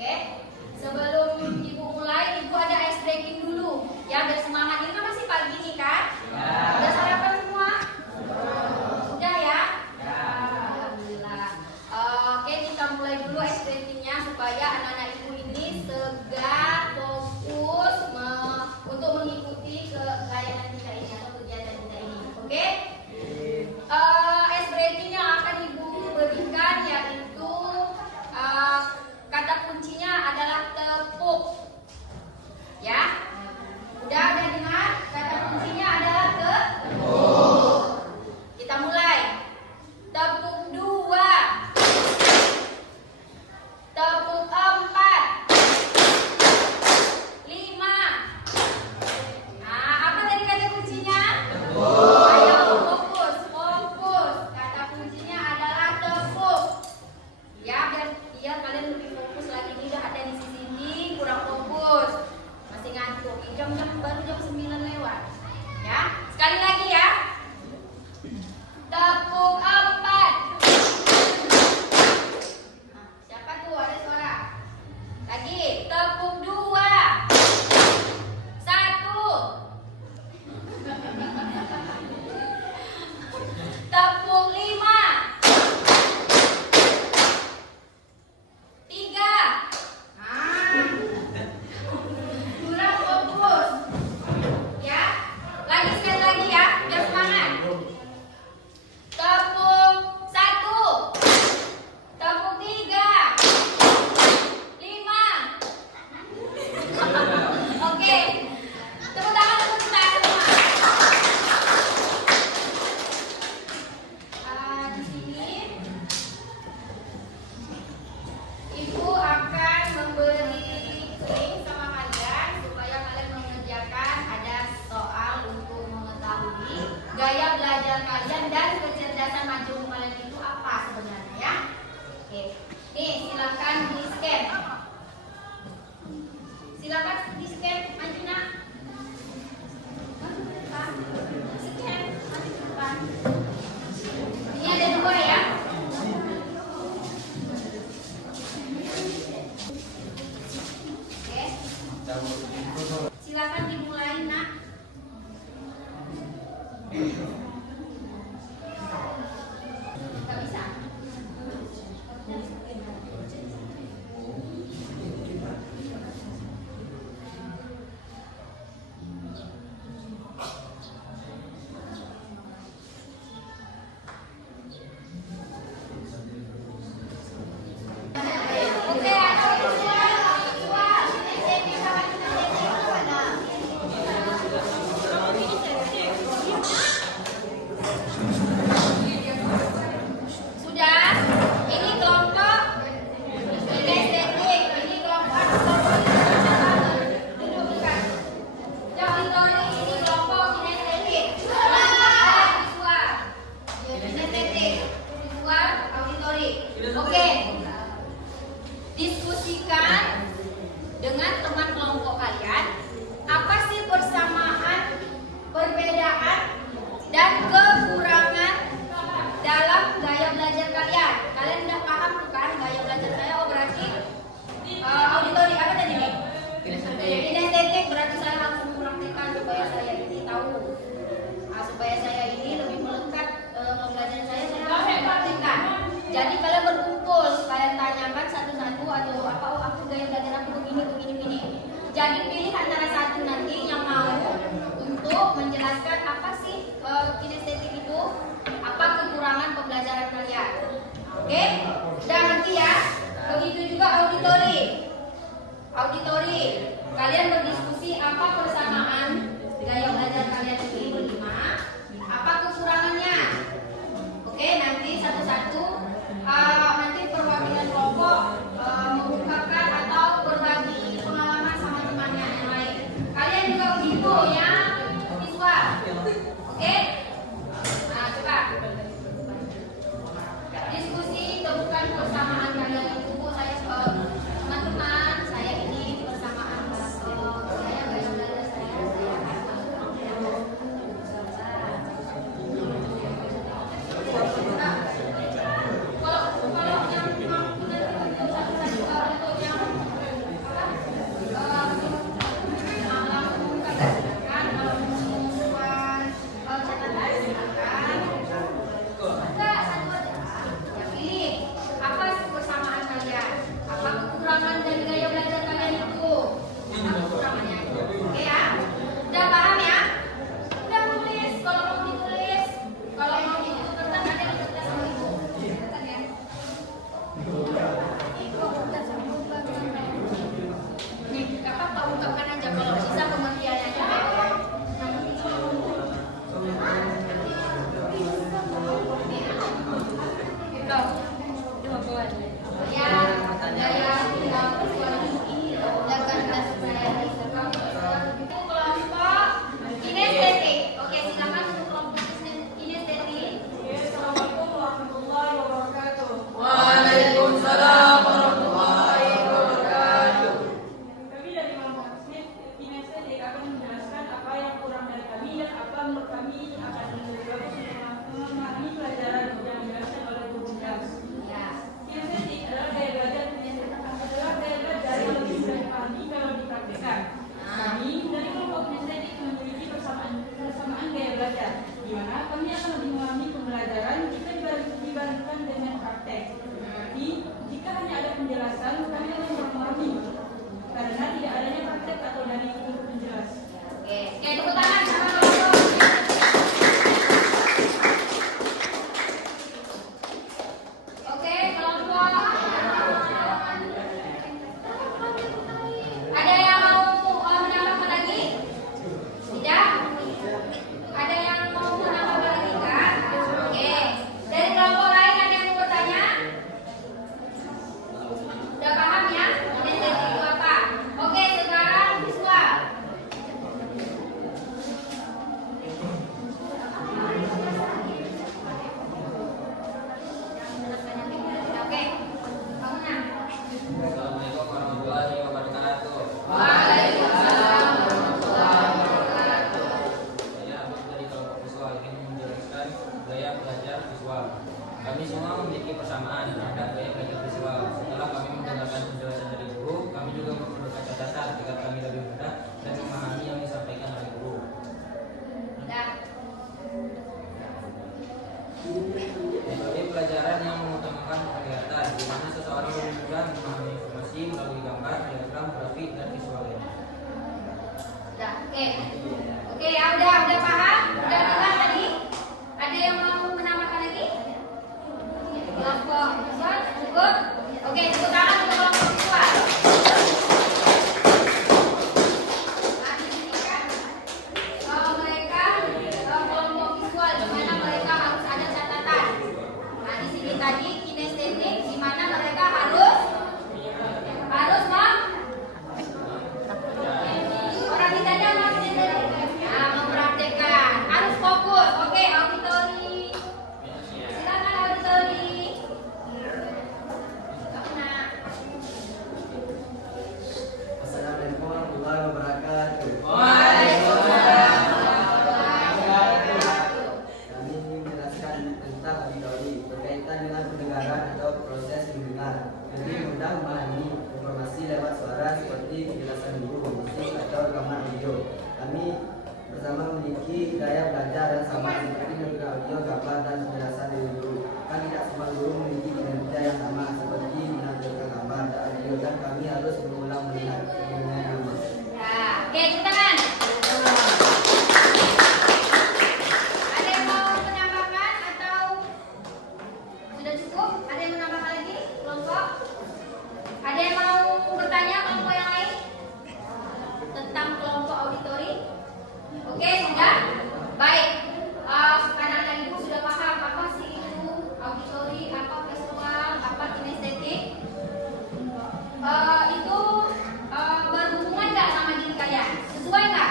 Oke, sebelum ibu mulai, ibu ada ice breaking dulu. Ya, biar semangat. Ini kan masih pagi nih kan? Udah sarapan semua? Sudah ya? Alhamdulillah. Oke, kita mulai dulu ice breakingnya supaya anak-anak ibu ini segar, fokus untuk mengikuti layanan kita ini atau kegiatan kita ini. Oke? Ice breaking yang akan ibu berikan yaitu kata kuncinya adalah tepuk. Ya? Udah dengar? Kata kuncinya adalah tepuk. Kita mulai. Tepuk 2. Tepuk 4. 5. Nah, apa tadi kata kuncinya? Tepuk. Ayo fokus, fokus. Kata kuncinya adalah tepuk. Ya, biar kalian lebih fokus lagi. Ini udah ada di sini, kurang fokus. Masih ngantuk. Baru jam 9 lewat. Ya, sekali lagi ya. Tepuk 4. Nah, siapa tuh? Ada suara. Lagi, tepuk 2. 1. Tepuk 5. 3. Kurang fokus. Ya, lagi sekali lagi ya, biar semangat. Tepuk 1. Tepuk 3. 5. Oke. Tepuk tangan untuk kita semua. Di sini ibu akan memberi link sama kalian supaya kalian mengerjakan. Ada soal untuk mengetahui gaya belajar kalian dan kecerdasan majmuk kalian itu apa sebenarnya ya. Oke. Nih, silakan di scan. Silakan di scan, maju nak. Maju ke depan. Scan, maju ke depan. Ini ada 2 ya. Oke. Silakan dimulai nak. Gak bisa. Oke, ada visual. SMP sama sudah. Ini kelompok kinestetik. Ini kelompok auditori. Ini kelompok kinestetik. Visual. Kinestetik. Visual, auditori. Oke. Diskusikan dengan teman kelompok kalian apa sih persamaan, perbedaan, dan kekurangan dalam gaya belajar kalian. Kalian udah paham bukan gaya belajar saya? Oh, berarti auditori apa tadi nih? Kinestetik. Berarti saya harus mempraktikkan supaya saya ini tahu. Supaya saya ini lebih melekat pembelajaran saya harus mempraktikkan. Jadi kalian berkumpul, kalian tanyakan satu-satu atau apa, oh aku gaya belajar aku begini. Jadi pilih antara satu nanti yang mau untuk menjelaskan apa sih kinestetik itu, apa kekurangan pembelajaran kalian. Oke? Dan nanti ya, begitu juga auditori. Auditori, kalian berdiskusi apa persamaan gaya belajar kalian ini berlima, apa kekurangannya. Oke, nanti satu-satu. Nanti perwakilan kelompok mengungkapkan atau berbagi pengalaman sama temannya yang lain. Kalian juga begitu ya, siswa. Oke? Nah, coba diskusi terbuka grafik dan visual lainnya. Oke, ya udah paham? Udah dengar tadi? Ada yang mau menambahkan lagi? Kelompok visual cukup? Oke, tepuk tangan untuk kelompok visual. Nah, di sini kan mereka kelompok visual di mana mereka harus ada catatan. Nah, di sini tadi kinestetik di mana mereka harus orang tidak ada mempraktekkan, harus fokus. Oke, auditori. Silakan auditori. Assalamualaikum warahmatullahi wabarakatuh. Waalaikumsalam. Kami ingin menjelaskan tentang auditori berkaitan dengan pendengaran atau proses mendengar. Lebih mudah memahami informasi lewat suara seperti penjelasan guru, musik atau rekaman audio. Kami bersama memiliki gaya belajar yang sama seperti media audio, gambar dan penjelasan dari guru. Kan tidak semua guru memiliki kinerja yang sama seperti menampilkan gambar dan audio dan kami harus berulang melihat sebelumnya. Oke, tepuk tangan. Ada yang mau menambahkan atau sudah cukup? Ada yang menambahkan lagi? Kelompok? Ada yang mau bertanya kelompok yang lain tentang kelompok auditori? Oke, sudah? Baik. Anak-anak ibu sudah paham apa sih itu auditori, apa visual, apa kinestetik? Itu berhubungan nggak sama diri kalian? Sesuai nggak?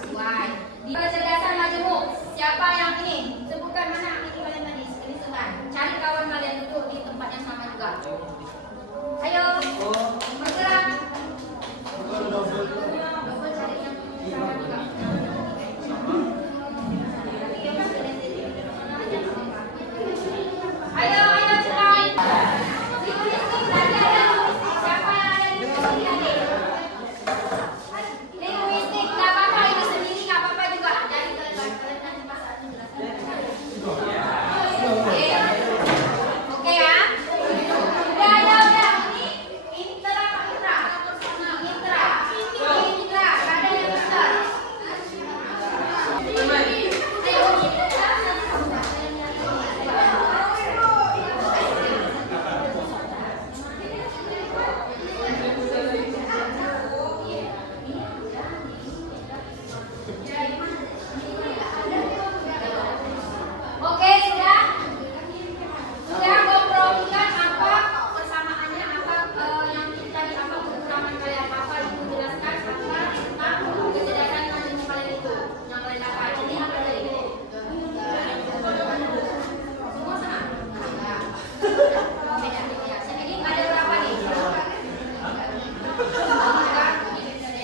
Sesuai. Di kecerdasan majemuk, siapa yang ini? Sebutkan mana ini kalian tadi? Ini sebutkan. Cari kawan kalian duduk di tempat yang sama juga. Ayo, bergerak. Double cari yang sama juga. Ayo cepat. Linguistik belajar ya. Siapa yang ada di sini tadi? Linguistik nggak apa-apa, ini sendiri nggak apa-apa juga. Jadi kalian nanti pas saat menjelaskan. Oke ya. Udah. Ini Intra Pak Intra. Intra. Ada yang besar. Oke, sudah kompromikan apa persamaannya, apa yang tadi, apa kekurangan kalian, apa yang menjelaskan apa tentang kecerdasan majemuk kalian itu yang kalian dapat. Ini apa dari itu? Semua sama? Beda. Ini ada berapa nih?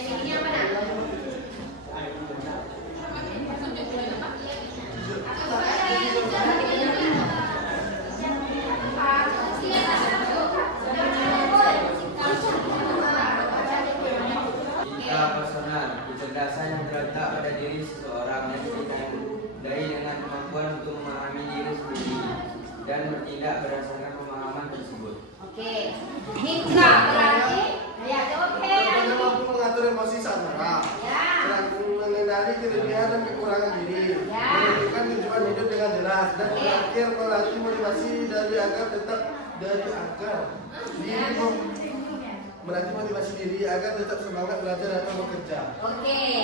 Ini yang mana? Intrapersonal, kecerdasan yang terletak pada diri seseorang yang ditandai dengan kemampuan untuk memahami diri sendiri dan bertindak berdasarkan pemahaman tersebut. Oke. Mitra berarti ya oke. Bagaimana mampu mengatur emosi saat marah, Ya. mengenali kelebihan dan kekurangan diri, Ya. menentukan tujuan hidup dengan jelas, dan terakhir melatih motivasi melatih motivasi diri agar tetap semangat belajar atau bekerja. Oke.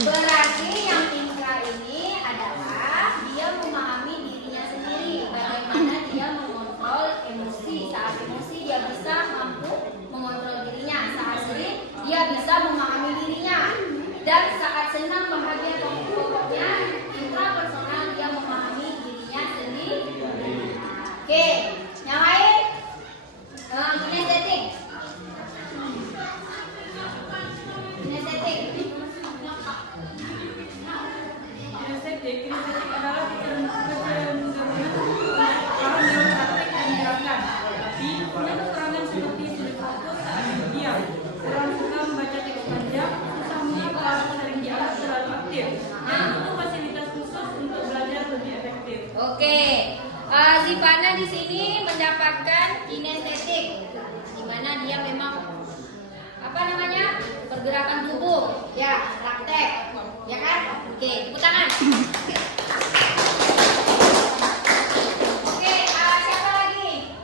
Berarti yang Inka ini adalah dia memahami dirinya sendiri, bagaimana dia mengontrol emosi. Saat emosi dia bisa mampu mengontrol dirinya, saat sedih dia bisa memahami dirinya, dan saat senang bahagia pokoknya intrapersonal dia memahami dirinya sendiri. Oke, yang lain? Kinestetik. Kinestetik adalah kecenderungan paham yang praktik dan diterapkan. Tapi punya kekurangan seperti sulit fokus saat diam, kurang suka membaca teks panjang, susah menghafal, sering dianggap terlalu aktif. Dan butuh fasilitas khusus untuk belajar lebih efektif. Oke, Zivana di sini mendapatkan kinestetik, di mana dia memang Ya, praktek. Ya kan? Oke, tepuk tangan. Oke, siapa lagi?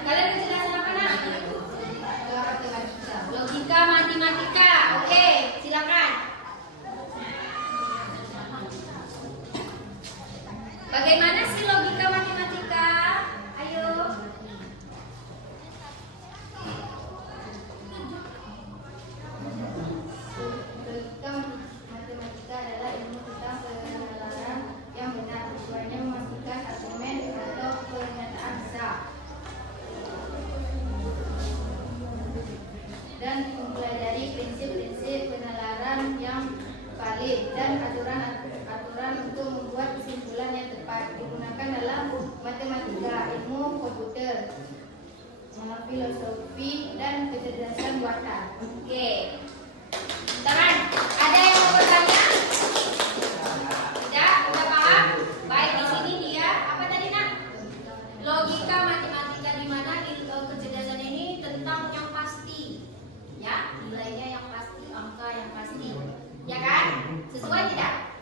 Kalian kejelasan apa nak? Logika matematika. Oke, silakan. Bagaimana sih logika matematika? Ayo. Logika matematika adalah ilmu tentang penalaran yang benar. Tujuannya memastikan argumen atau pernyataan sah dan mempelajari prinsip-prinsip penalaran yang valid dan aturan-aturan untuk membuat kesimpulan yang tepat. Digunakan dalam matematika, ilmu komputer, filosofi, dan kecerdasan buatan. Oke. Teman, ada yang mau bertanya? Tidak? Udah paham? Baik, di sini dia apa tadi nak? Logika matematika, di mana kecerdasan ini tentang yang pasti, ya, nilainya yang pasti, angka yang pasti, ya kan? Sesuai tidak?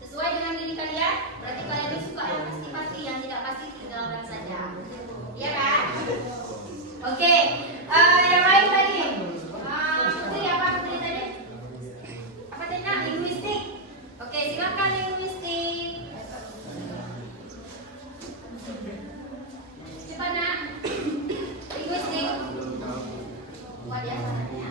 Sesuai dengan diri kalian? Berarti kalian ini suka yang pasti-pasti, yang tidak pasti tinggalkan saja, ya kan? Oke, yang lain tadi. Putri apa Putri tadi? Apa tadi nak? Linguistik. Oke, silakan linguistik. Siapa nak? Linguistik. Buat ya sananya.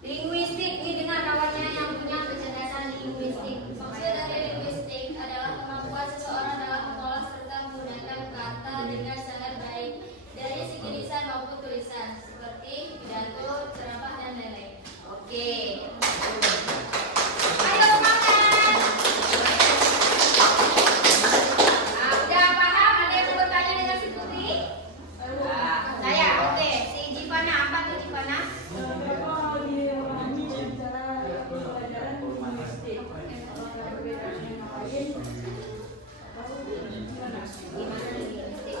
Linguistik ini dengan kawannya yang punya kecerdasan linguistik. Maksud dari linguistik adalah kemampuan seseorang dalam mengolah serta menggunakan kata dengan sangat baik dari segi lisan maupun tulisan, seperti pidato, ceramah, dan lain-lain. Oke. Ayo semangat. Udah paham? Ada yang mau bertanya dengan si Putri? Saya, oke. Si Jipana, apa tuh Jipana? Kalau dipahami cara pembelajaran linguistik, kalau ada perbedaan yang lain, gimana? Gimana linguistik?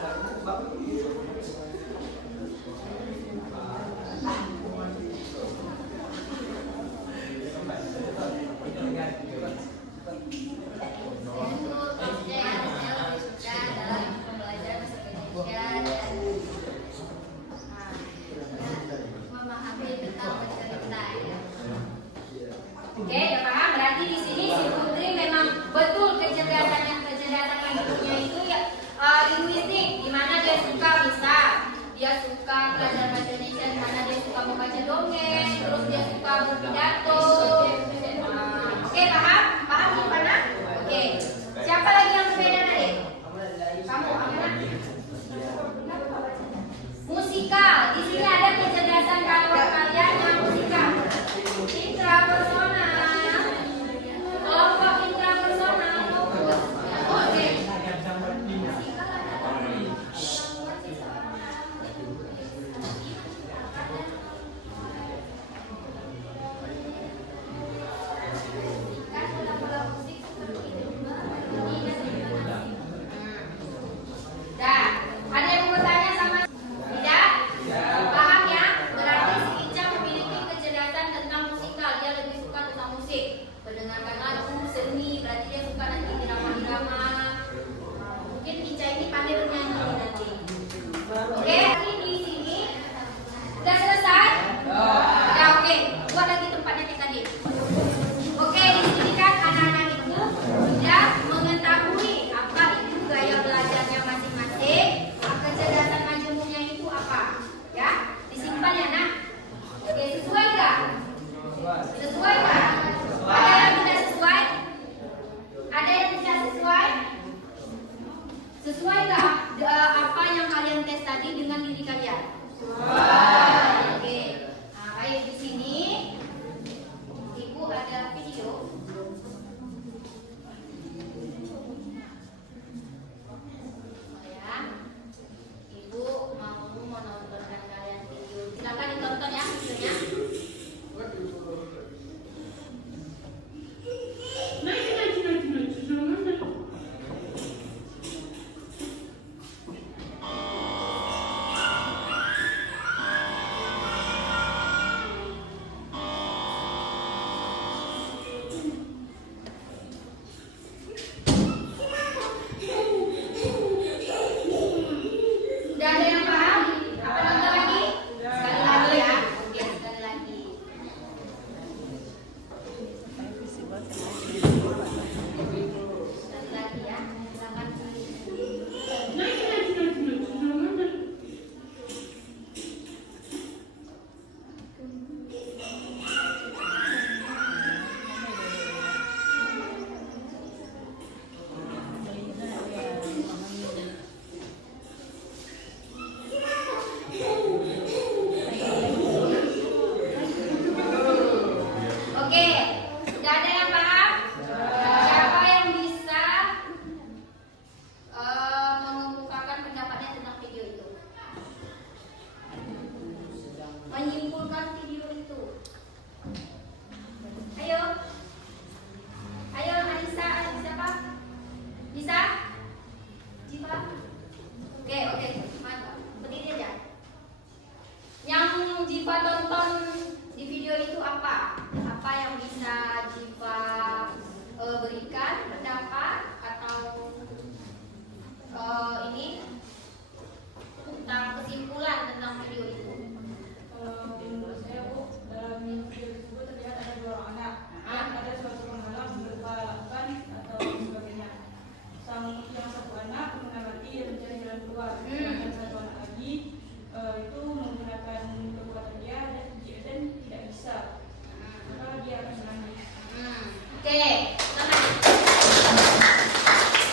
Untuk objek yang saya lebih suka dalam pembelajaran bahasa Indonesia dan memahami tentang bercerita ya. Oke, udah paham? Berarti di sini si Putri memang betul kecerdasan yang dipunya itu ya linguistik, di mana dia suka bisa, dia suka belajar bahasa Indonesia, di mana dia suka membaca dongeng, terus dia suka berpidato. Oke, paham? Paham gimana? Oke. Siapa lagi yang berbeda tadi? Kamu, Amina? Musikal. Di sini ada kecerdasan kawan kalian yang musikal. Intrapersonal. Kelompok intrapersonal. Oke. Untuk dan sebagainya. Yang satu anak mengamati dan mencari jalan keluar, dan satu anak lagi itu menggunakan kekuatan dia dan tidak bisa, maka dia akan menangis. Oke, selamat.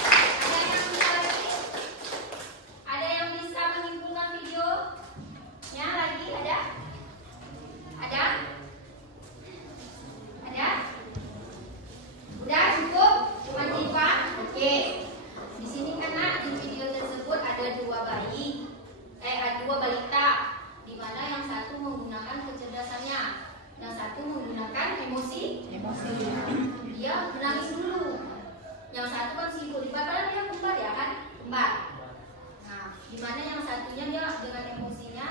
Ada yang bisa lagi? Ada yang bisa menyimpulkan videonya lagi? Ada? Ada? Ada? Udah cukup? Cuma tiga? Oke. Di sini karena di video tersebut ada dua balita, di mana yang satu menggunakan kecerdasannya, yang satu menggunakan emosi. Dia menangis dulu. Yang satu kan simpul, padahal dia kembar ya kan? Kembar. Nah, di mana yang satunya dia dengan emosinya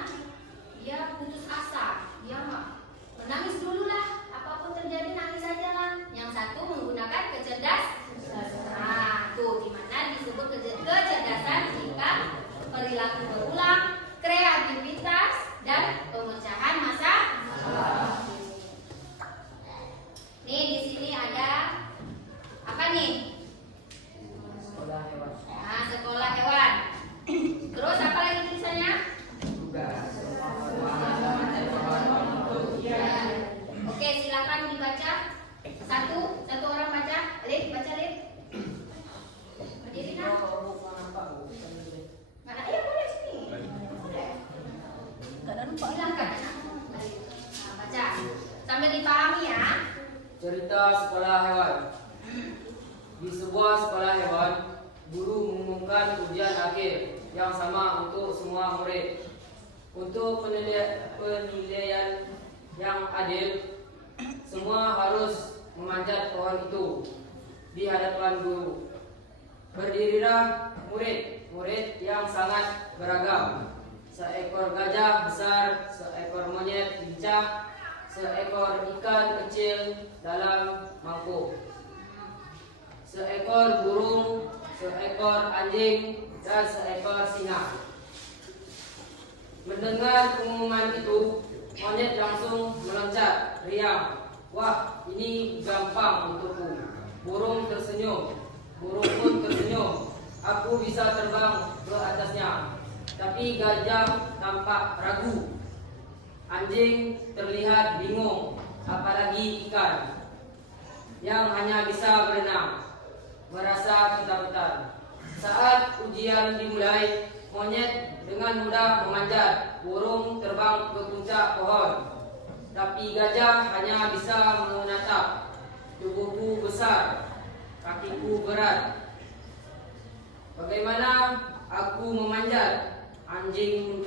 dia putus asa, dia menangis dulu lah, apapun terjadi nangis saja lah. Yang satu menggunakan kecerdasan. Nah, tuh di mana disebut kecerdasan jika perilaku berulang, kreativitas dan pemecahan masalah. Nih di sini ada apa nih? Sekolah hewan. Nah, sekolah hewan. Terus apa lagi tulisannya? Tugas. Oke, silakan dibaca. Satu orang baca. Alif, baca Alif. Berdiri nak. Mana? Iya boleh sini. Boleh. Silakan. Nah, baca. Sambil dipahami ya. Cerita sekolah hewan. Di sebuah sekolah hewan, guru mengumumkan ujian akhir yang sama untuk semua murid. Untuk penilaian yang adil, semua harus memanjat pohon itu di hadapan guru. Berdirilah murid-murid yang sangat beragam. Seekor gajah besar, seekor monyet lincah, seekor ikan kecil dalam mangkuk, seekor burung, seekor anjing, dan seekor singa. Mendengar pengumuman itu, monyet langsung meloncat riang. Wah, ini gampang untukku. Burung tersenyum. Burung pun tersenyum. Aku bisa terbang ke atasnya. Tapi gajah tampak ragu. Anjing terlihat bingung, apalagi ikan yang hanya bisa berenang, merasa ketakutan. Saat ujian dimulai, monyet dengan mudah memanjat, burung terbang ke puncak pohon, tapi gajah hanya bisa menatap. Tubuhku besar, kakiku berat. Bagaimana aku memanjat? Anjing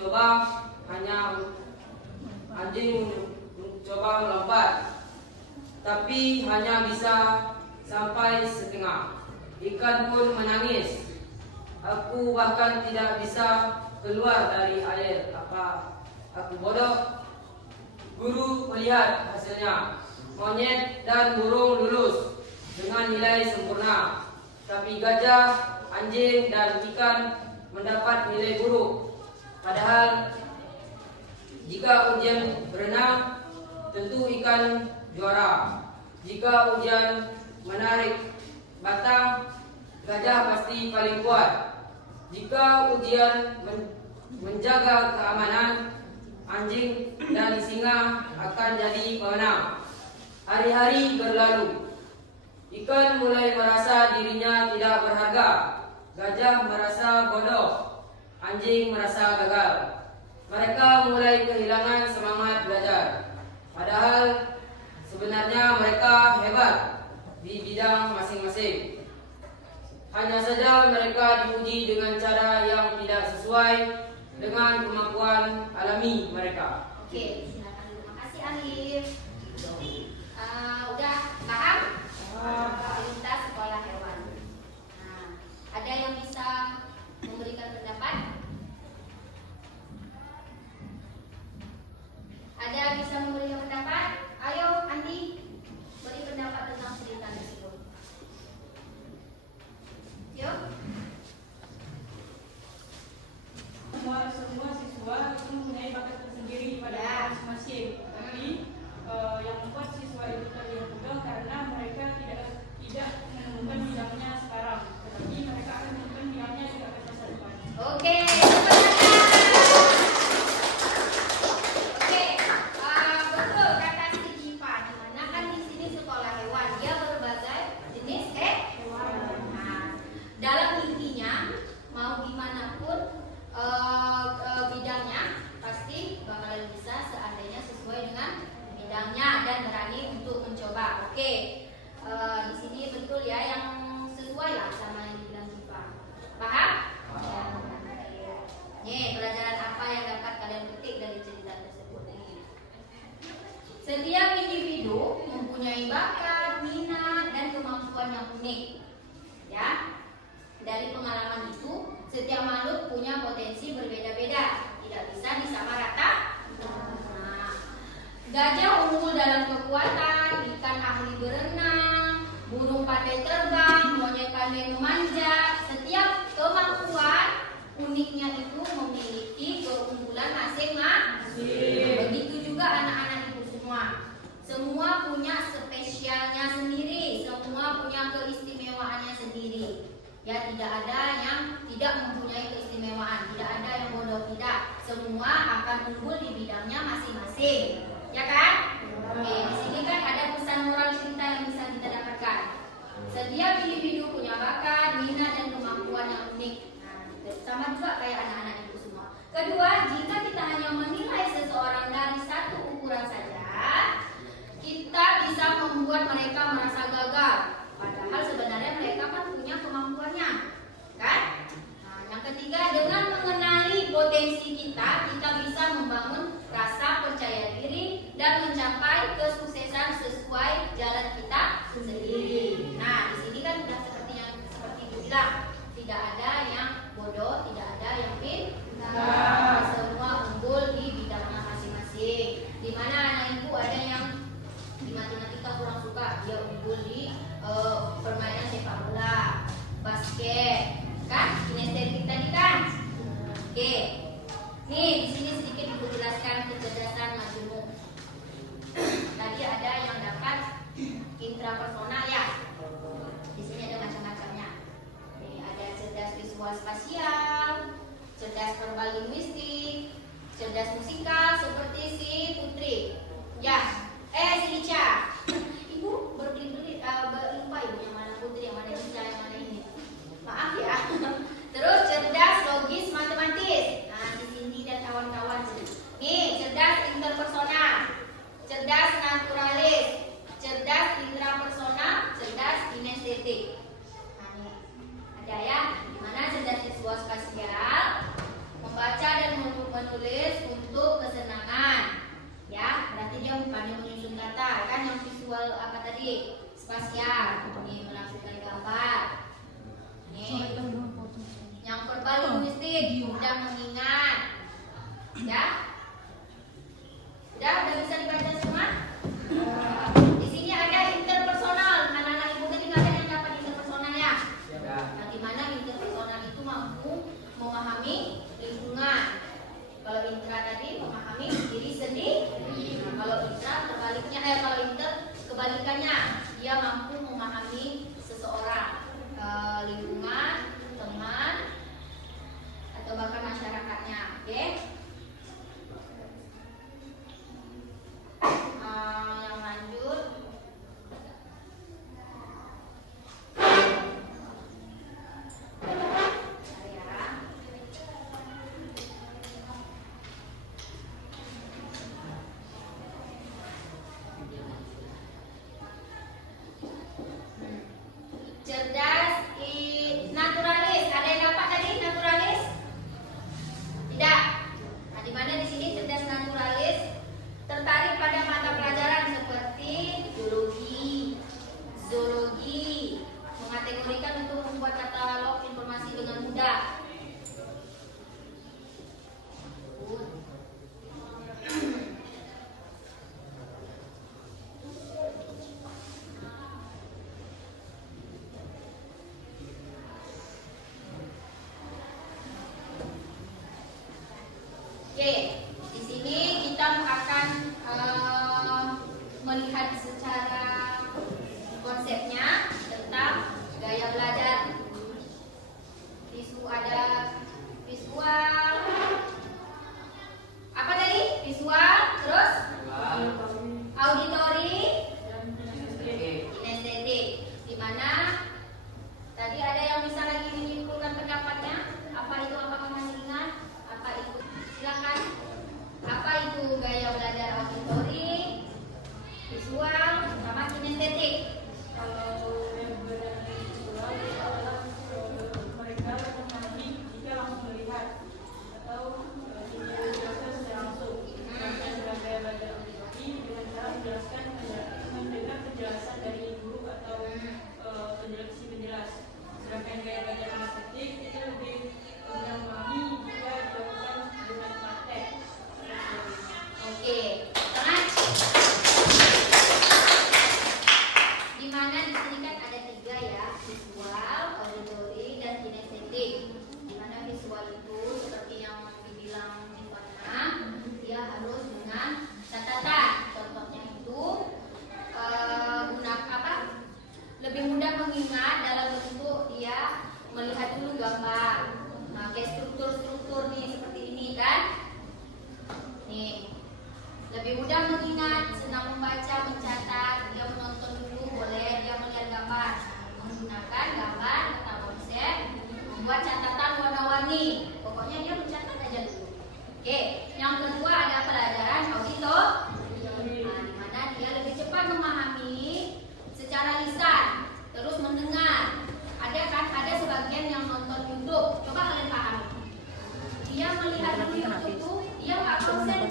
mencoba melompat, tapi hanya bisa sampai setengah. Ikan pun menangis. Aku bahkan tidak bisa keluar dari air. Apa aku bodoh? Guru melihat hasilnya. Monyet dan burung lulus dengan nilai sempurna, tapi gajah, anjing, dan ikan mendapat nilai buruk. Padahal jika ujian berenang, tentu ikan juara. Jika ujian menarik batang, gajah pasti paling kuat. Jika ujian menjaga keamanan, anjing dan singa akan jadi pemenang. Hari-hari berlalu. Ikan mulai merasa dirinya tidak berharga. Gajah merasa bodoh. Anjing merasa gagal. Mereka mulai kehilangan semangat belajar. Padahal sebenarnya mereka hebat di bidang masing-masing. Hanya saja mereka diuji dengan cara yang tidak sesuai dengan kemampuan alami mereka. Oke, silakan. Terima kasih Alif. Udah paham? Lintas sekolah hewan. Nah, ada yang bisa memberikan pendapat? Ada yang bisa memberikan pendapat? Ayo, Andi, beri pendapat tentang cerita tersebut. Yuk. Semua siswa itu mempunyai bakat tersendiri pada masing-masing. Tapi yang membuat siswa itu terlihat mudah karena mereka tidak unik. Ya, dari pengalaman itu, setiap makhluk punya potensi berbeda-beda, tidak bisa disamaratakan. Nah, gajah unggul dalam kekuatan, ikan ahli berenang, burung pandai terbang, monyet pandai memanjat. Setiap kemampuan uniknya itu memiliki keunggulan masing-masing. Begitu juga anak-anak ibu semua. Semua punya spesialnya sendiri, semua punya keistimewaannya sendiri. Ya, tidak ada yang tidak mempunyai keistimewaan, tidak ada yang bodoh, tidak. Semua akan unggul di bidangnya masing-masing. Ya kan? Oke, di sini kan ada pesan moral cerita yang bisa kita dapatkan. Setiap individu punya bakat, minat dan kemampuan yang unik. Nah, sama juga kayak anak-anak itu semua. Kedua, jika kita hanya menilai seseorang dari satu ukuran saja, kita bisa membuat mereka merasa gagal. Padahal sebenarnya mereka kan punya kemampuannya, kan? Nah, yang ketiga, dengan mengenali potensi kita, kita bisa membangun rasa percaya diri dan mencapai kesuksesan sesuai jalan kita sendiri. Nah, di sini kan sudah seperti dibilang, tidak ada yang bodoh, tidak ada yang pintar. Semua unggul di bidangnya masing-masing. Di mana anak ibu ada yang di matematika kurang suka, dia unggul di permainan sepak bola, basket, kan? Kinestetik tadi kan? Oke. Nih, di sini sedikit dijelaskan kecerdasan majemuk. Tadi ada yang dapat intrapersonal ya. Di sini ada macam-macamnya. Nih, ada cerdas visual spasial, cerdas verbal linguistik, cerdas musikal seperti si Putri. Ya, si Lica. Ibu berbelit-belit, lupa ibu yang mana Putri, yang mana Lica, yang mana ini. Maaf ya. Terus cerdas logis matematis. Nah, di sini dan kawan-kawan. Nih, cerdas interpersonal, cerdas naturalis, cerdas intrapersonal, cerdas kinestetik. Nah, ini ada ya. Dimana cerdas visual spasial, membaca dan menulis untuk kesenangan. Ya, berarti dia pandai menyusun kata, kan? Yang visual apa tadi? Spasial. Ini melakukan gambar. Nih, yang verbal linguistik, mudah mengingat. Ya, udah bisa dibaca semua. Di sini ada interpersonal. Anak-anak ibu tadi nggak ada yang dapat interpersonal ya? Nah, di mana interpersonal itu mampu memahami lingkungan. Kalau intra tadi memahami diri sendiri. Kalau intra terbaliknya, kalau inter kebalikannya, dia mampu memahami seseorang, lingkungan, teman, atau bahkan masyarakatnya. Oke? gaya belajar kinestetik itu lebih mudah memahami jika dilakukan dengan praktek. Oke, tengah. Di mana di sini kan ada 3 ya, visual, auditory, dan kinestetik. Di mana visual itu seperti yang dibilang Ivana, dia harus dengan catatan. Contohnya itu gunakan apa? Lebih mudah mengingat dalam bentuk dia melihat dulu gambar. Nah, kayak struktur-struktur nih seperti ini kan? Nih. Lebih mudah mengingat, senang membaca, mencatat, dia menonton dulu boleh, dia melihat gambar. Menggunakan gambar, kata konsep, membuat catatan warna-warni. Pokoknya dia mencatat aja dulu. Oke, yang kedua ada pelajaran auditor. Nah, di mana dia lebih cepat memahami secara lisan, terus mendengar. Ada sebagian yang nonton YouTube. Coba kalian pahami. Dia melihat dulu YouTube tuh, dia nggak konsen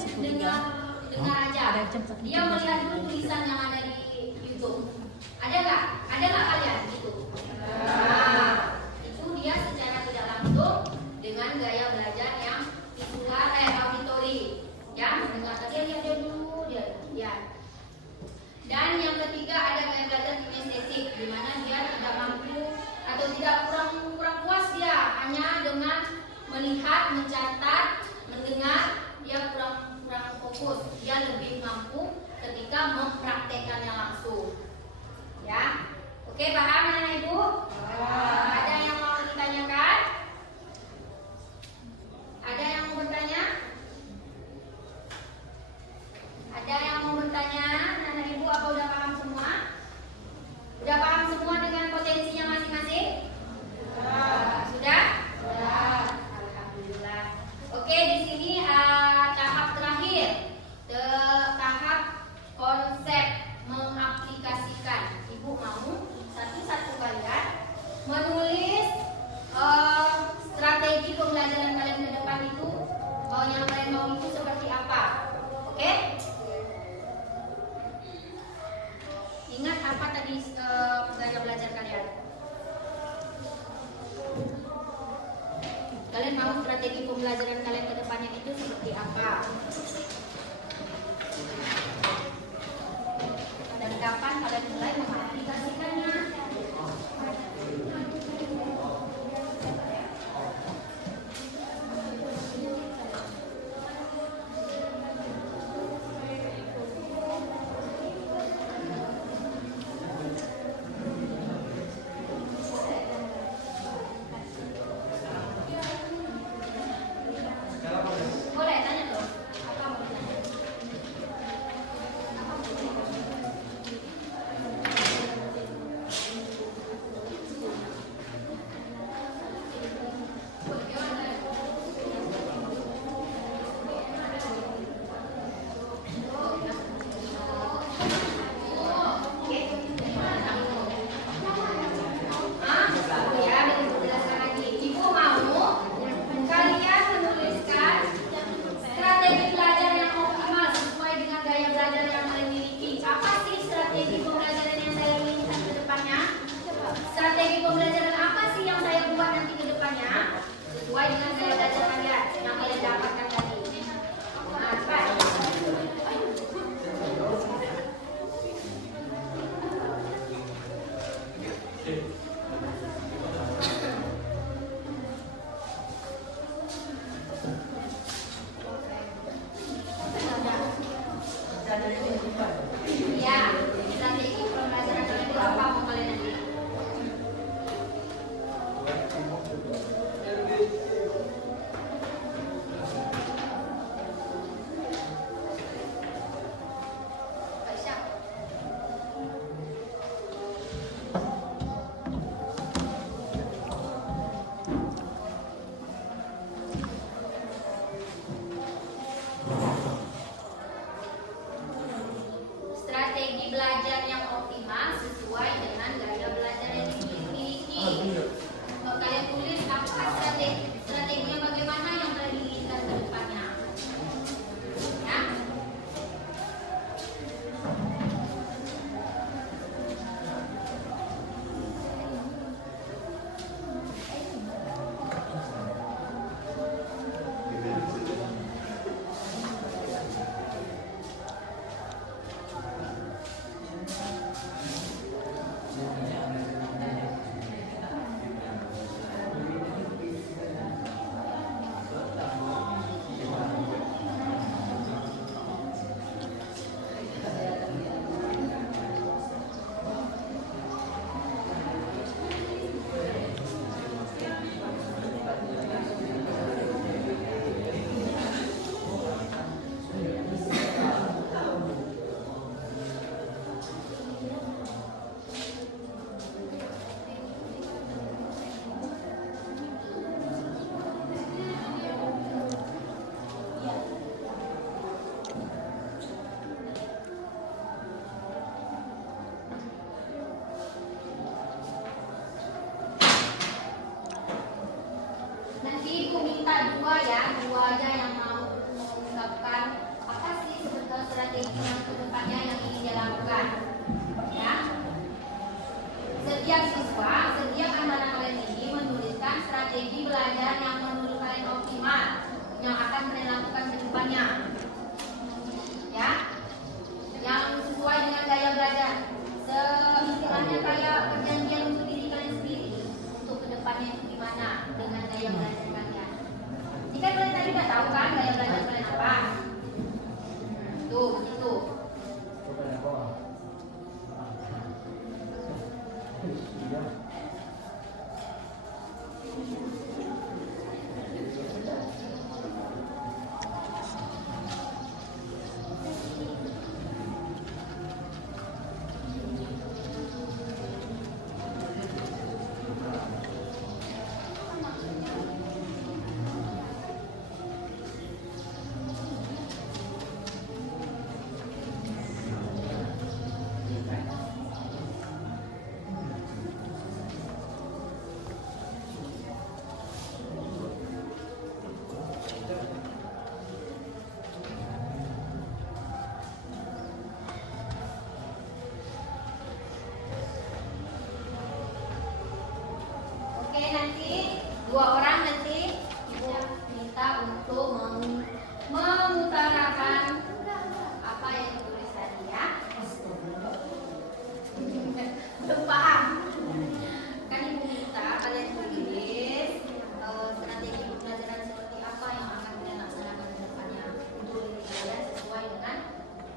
dengar aja. Dia melihat dulu tulisan yang ada di YouTube. Ada nggak? Ada nggak kalian gitu? Nah, itu dia secara tidak langsung dengan gaya belajar yang visual, auditory. Ya, mendengar tadi lihat dulu dia lihat. Dan yang ketiga ada gaya belajar kinestetik, di mana dia tidak mampu atau tidak kurang puas dia hanya dengan melihat, mencatat, mendengar, dia kurang fokus. Dia lebih mampu ketika mempraktekannya langsung. Ya, oke, paham anak ibu? Ada yang mau ditanyakan? Ada yang mau bertanya? Ada yang mau bertanya? Anak ibu apa udah paham semua? Udah paham semua dengan potensinya masing-masing? Sudah? Alhamdulillah. Oke, di sini tahap terakhir, tahap konsep mengaplikasikan. Ibu mau satu-satu kalian menulis strategi pembelajaran kalian ke depan itu, yang kalian mau itu seperti apa? Oke? Ingat apa tadi gaya belajar kalian? Kalian mau strategi pembelajaran kalian ke depannya itu seperti apa? Dan kapan kalian mulai mengaplikasikannya? Boleh tanya tuh. dua ya, dua aja yang mau mengungkapkan apa sih sebetulnya strategi yang kedepannya yang ingin dilakukan. Ya, setiap siswa, setiap anak kalian ini menuliskan strategi belajar yang menurut kalian optimal yang akan kalian lakukan ke depannya. Ya, yang sesuai dengan gaya belajar. Istilahnya kayak perjanjian untuk diri kalian sendiri untuk kedepannya itu gimana dengan gaya belajar kalian. Jika kalian tadi udah tahu kan gaya belajar kalian apa? Tuh, begitu. Oke, nanti dua orang nanti ibu minta untuk mengutarakan apa yang ditulis tadi ya. Belum paham? Kan ibu minta kalian tulis strategi pembelajaran seperti apa yang akan kalian laksanakan ke depannya untuk diri kalian sesuai dengan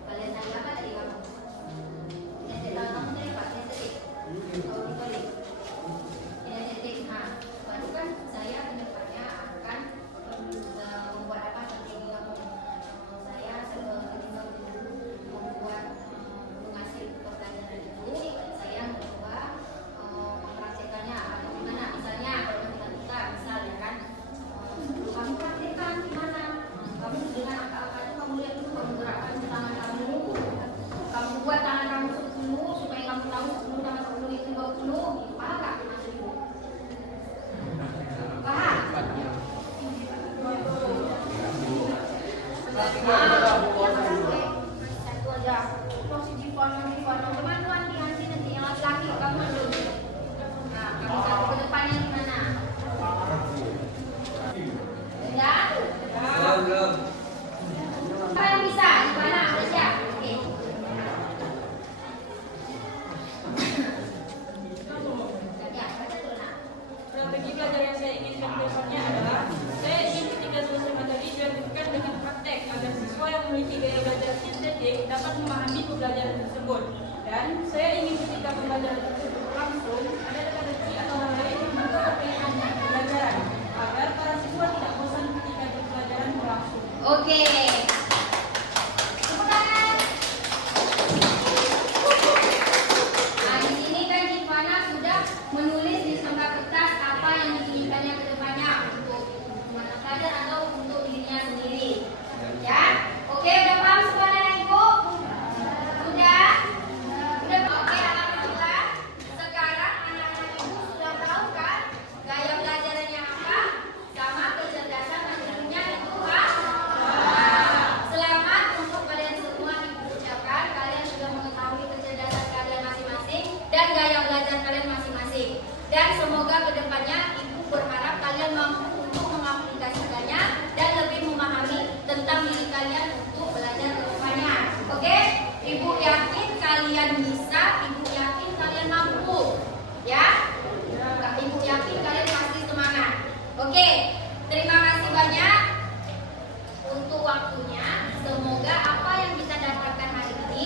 kalian tadi apa tadi kamu? Jadi kalau kamu tadi apa? Kalau dibalik. Nah, baru kan saya kedepannya akan membuat apa strategi kamu. Saya ketika membuat mengasih pelajaran itu, saya mencoba mempraktekannya atau gimana. Misalnya kalau kita misal ya kan, kamu praktekkan gimana? Kamu dengan apa itu kamu lihat dulu, kamu gerakkan tangan kamu, kamu buat tangan kamu 10 supaya kamu tahu 10 tambah 10 itu 20. Paham nggak? Paham? Satu aja. Posisi fono. Teman-teman nanti yang laki-laki kamu dulu. Nah, kamu satu ke depannya gimana? Ya? Belum. Apa yang bisa? Gimana? Udah siap? Oke. Ya, baca dulu nak. Strategi belajar yang saya inginkan ke depannya adalah saya ingin ketika selesai materi dilanjutkan dengan praktek agar siswa yang memiliki gaya belajar estetik dapat memahami pembelajaran tersebut. Dan saya ingin ketika pembelajaran tersebut berlangsung ada teka-teki atau hal lain yang juga berkaitan dengan pembelajaran agar para siswa tidak bosan ketika pembelajaran berlangsung. Oke. Tepuk tangan. Nah, di sini kan Jivana sudah menulis di selembar kertas apa yang diinginkannya ke depannya untuk anak pelajar atau untuk dirinya sendiri. Ya? Oke, udah paham semua anak ibu? Sudah? Oke, alhamdulillah. Sekarang anak-anak ibu sudah tahu kan gaya belajarannya apa? Sama kecerdasan manusia itu apa? Selamat untuk kalian semua ibu ucapkan kalian sudah mengetahui kecerdasan kalian masing-masing dan gaya belajar kalian masing-masing. Dan semoga kedepannya ibu berharap kalian mampu untuk mengaplikasikannya dan lebih memahami tentang diri kalian untuk belajar kedepannya. Oke? Ibu yakin kalian bisa, ibu yakin kalian mampu. Ya? Ibu yakin kalian pasti semangat. Oke, terima kasih banyak untuk waktunya. Semoga apa yang kita dapatkan hari ini